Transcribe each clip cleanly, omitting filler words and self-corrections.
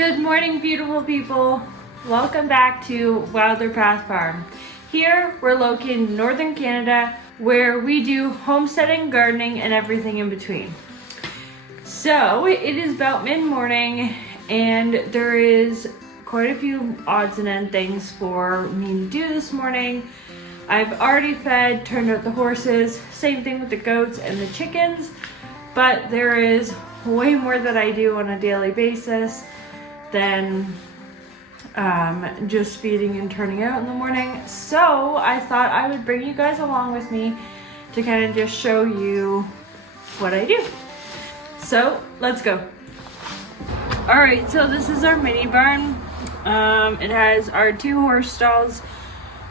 Good morning, beautiful people. Welcome back to Wilder Path Farm. Here, we're located in northern Canada, where we do homesteading, gardening, and everything in between. So, it is about mid-morning, and there is quite a few odds and ends things for me to do this morning. I've already fed, turned out the horses, same thing with the goats and the chickens, but there is way more that I do on a daily basis than just feeding and turning out in the morning. So I thought I would bring you guys along with me to kind of just show you what I do. So let's go. All right, so this is our mini barn. It has our 2 horse stalls,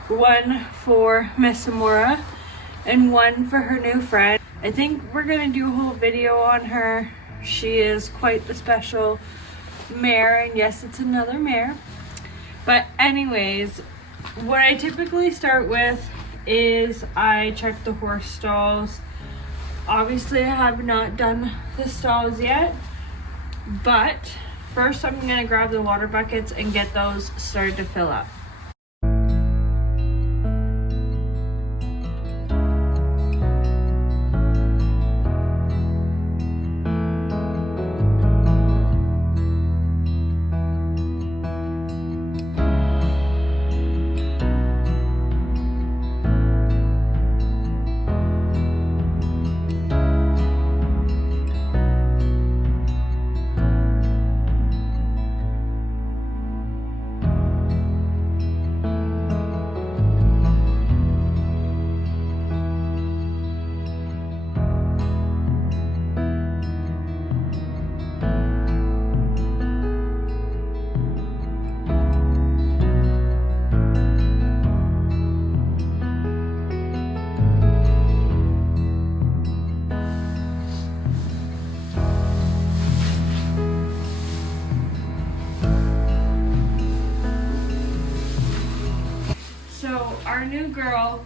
one for Miss Amora and one for her new friend. I think we're gonna do a whole video on her. She is quite the special mare, and yes, it's another mare. But anyways, what I typically start with is I check the horse stalls. Obviously, I have not done the stalls yet, but first I'm gonna grab the water buckets and get those started to fill up. So our new girl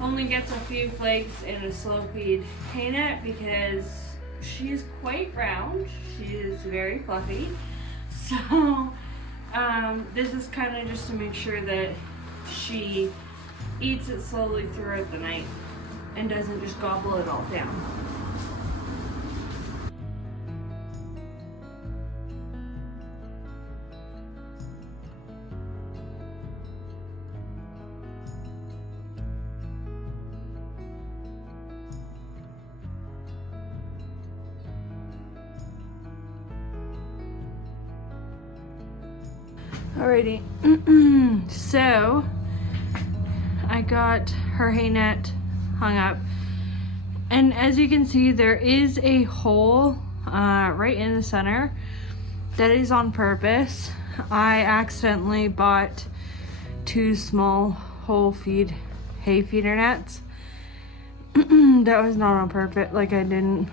only gets a few flakes in a slow feed hay net because she is quite round. She is very fluffy. So this is kind of just to make sure that she eats it slowly throughout the night and doesn't just gobble it all down. Alrighty, so I got her hay net hung up, and as you can see, there is a hole right in the center. That is on purpose. I accidentally bought 2 small whole feed hay feeder nets. That was not on purpose. Like, I didn't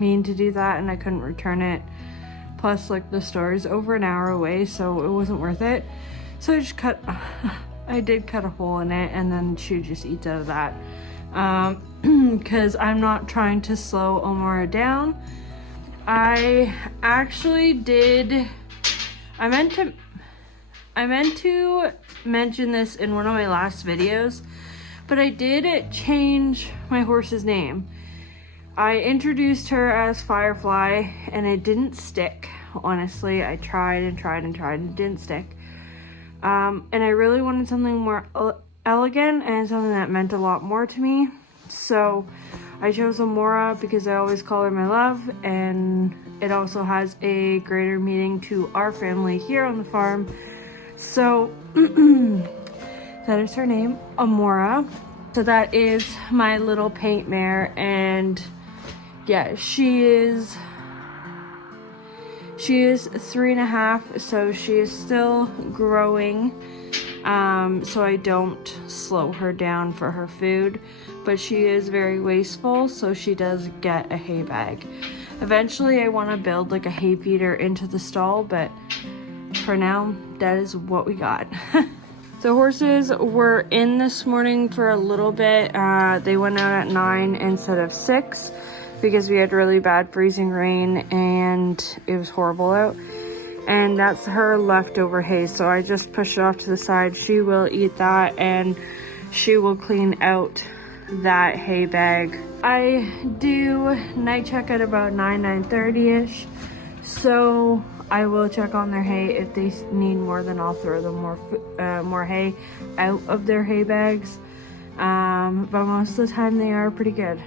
mean to do that, and I couldn't return it. Plus, like, the store is over an hour away, so it wasn't worth it. So I just I did cut a hole in it, and then she just eats out of that. Because I'm not trying to slow Omara down. I actually did, I meant to mention this in one of my last videos, but I did change my horse's name. I introduced her as Firefly, and it didn't stick. Honestly, I tried and tried and tried, and it didn't stick. And I really wanted something more elegant and something that meant a lot more to me. So I chose Amora because I always call her my love, and it also has a greater meaning to our family here on the farm. So that is her name, Amora. So that is my little paint mare, and yeah, she is 3.5, so she is still growing. So I don't slow her down for her food, but she is very wasteful, so she does get a hay bag. Eventually I want to build like a hay feeder into the stall, but for now, that is what we got. The horses were in this morning for a little bit. They went out at 9 instead of 6. because we had really bad freezing rain and it was horrible out. and that's her leftover hay. So I just push it off to the side. She will eat that, and she will clean out that hay bag. I do night check at about 9:30ish. So I will check on their hay. If they need more, then I'll throw them more hay out of their hay bags. But most of the time they are pretty good.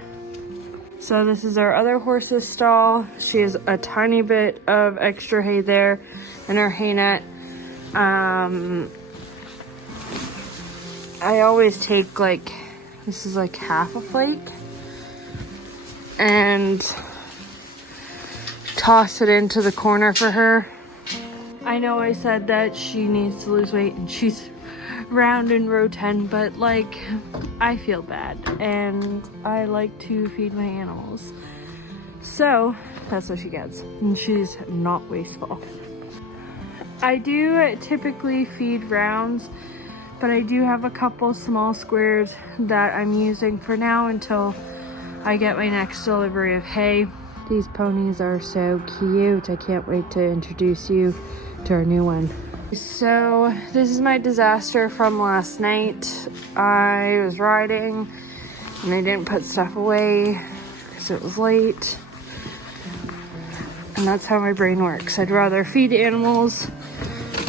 So this is our other horse's stall. She has a tiny bit of extra hay there in her hay net. I always take like, this is like half a flake, and toss it into the corner for her. I know I said that she needs to lose weight and she's round in row 10, but like, I feel bad and I like to feed my animals. So that's what she gets, and she's not wasteful. I do typically feed rounds, but I do have a couple small squares that I'm using for now until I get my next delivery of hay. These ponies are so cute. I can't wait to introduce you to our new one. So this is my disaster from last night. I was riding and I didn't put stuff away because it was late. And that's how my brain works. I'd rather feed animals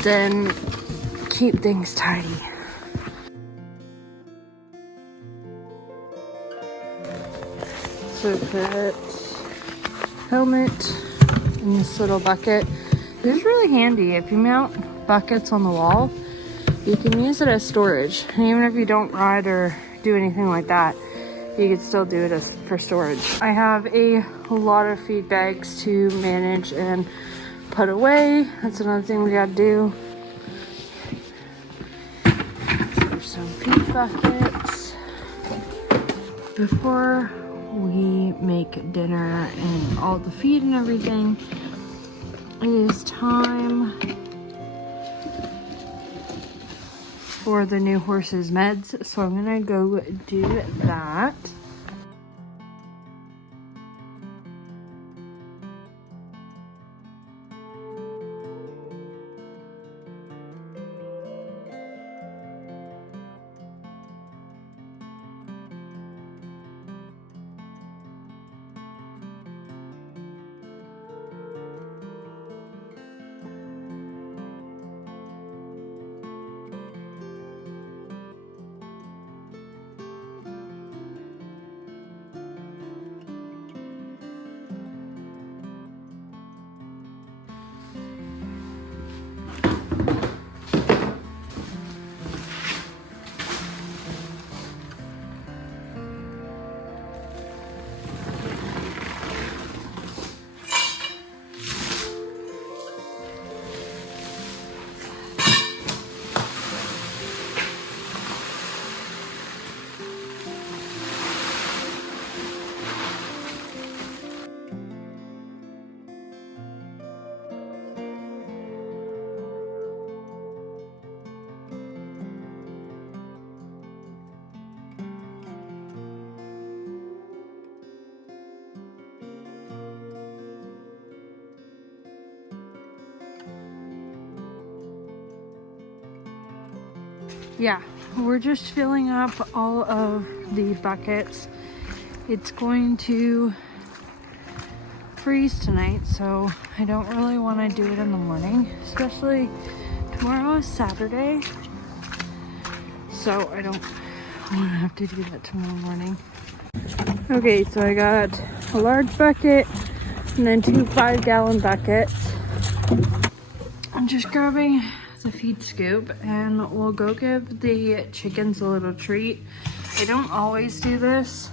than keep things tidy. So put helmet in this little bucket. This is really handy. If you mount buckets on the wall, you can use it as storage. And even if you don't ride or do anything like that, you can still do it as for storage. I have a lot of feed bags to manage and put away. That's another thing we gotta do. So some feed buckets. Before we make dinner and all the feed and everything, it is time for the new horse's meds, so I'm gonna go do that. Yeah, we're just filling up all of the buckets. It's going to freeze tonight, so I don't really want to do it in the morning, especially tomorrow is Saturday, so I don't want to have to do that tomorrow morning. Okay, so I got a large bucket and then 2 5-gallon buckets. I'm just grabbing the feed scoop and we'll go give the chickens a little treat. I don't always do this,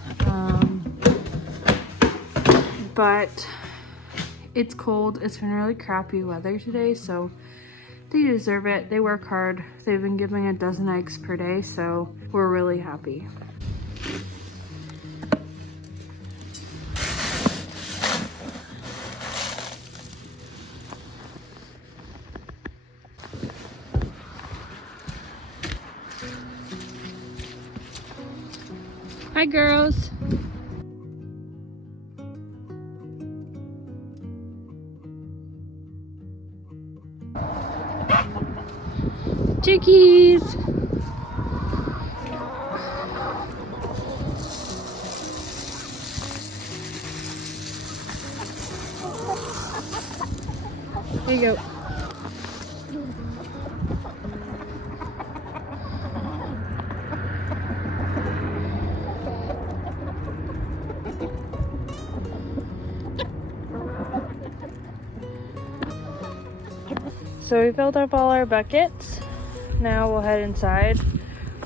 but it's cold. It's been really crappy weather today, so they deserve it. They work hard. They've been giving a dozen eggs per day, so we're really happy. Hi, girls. Chickies! There you go. So we filled up all our buckets. Now we'll head inside.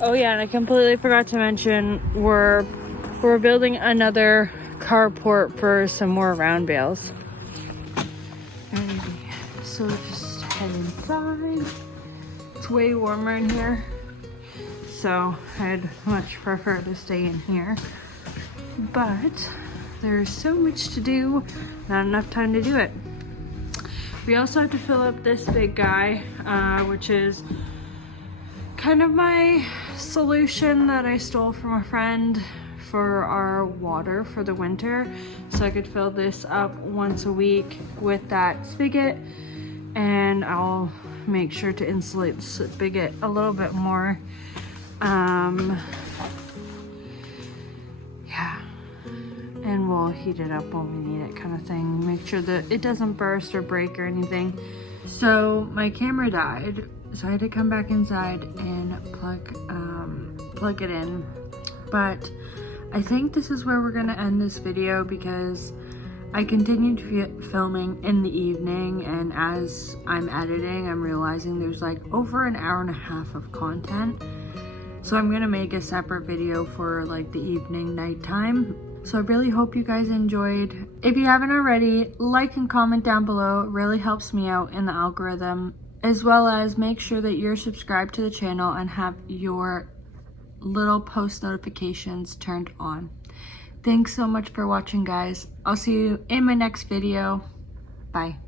Oh yeah, and I completely forgot to mention we're building another carport for some more round bales. Alrighty, so just head inside. It's way warmer in here, so I'd much prefer to stay in here. But there's so much to do, not enough time to do it. We also have to fill up this big guy, which is kind of my solution that I stole from a friend for our water for the winter. So I could fill this up once a week with that spigot, and I'll make sure to insulate the spigot a little bit more. Yeah. And we'll heat it up when we need it, kind of thing. Make sure that it doesn't burst or break or anything. So my camera died, so I had to come back inside and plug it in. But I think this is where we're gonna end this video, because I continued filming in the evening, and as I'm editing, I'm realizing there's like over an hour and a half of content. So I'm gonna make a separate video for like the evening, nighttime. So I really hope you guys enjoyed. If you haven't already, like and comment down below. It really helps me out in the algorithm, as well as make sure that you're subscribed to the channel and have your little post notifications turned on. Thanks so much for watching, guys. I'll see you in my next video. Bye.